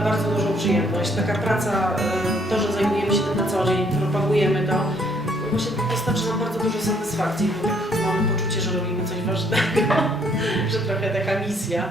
bardzo dużą przyjemność. Taka praca, y, to, że zajmujemy się tym na co dzień, propagujemy to, właśnie dostarcza nam bardzo dużo satysfakcji, bo tak mamy poczucie, że robimy coś ważnego, że trochę taka misja.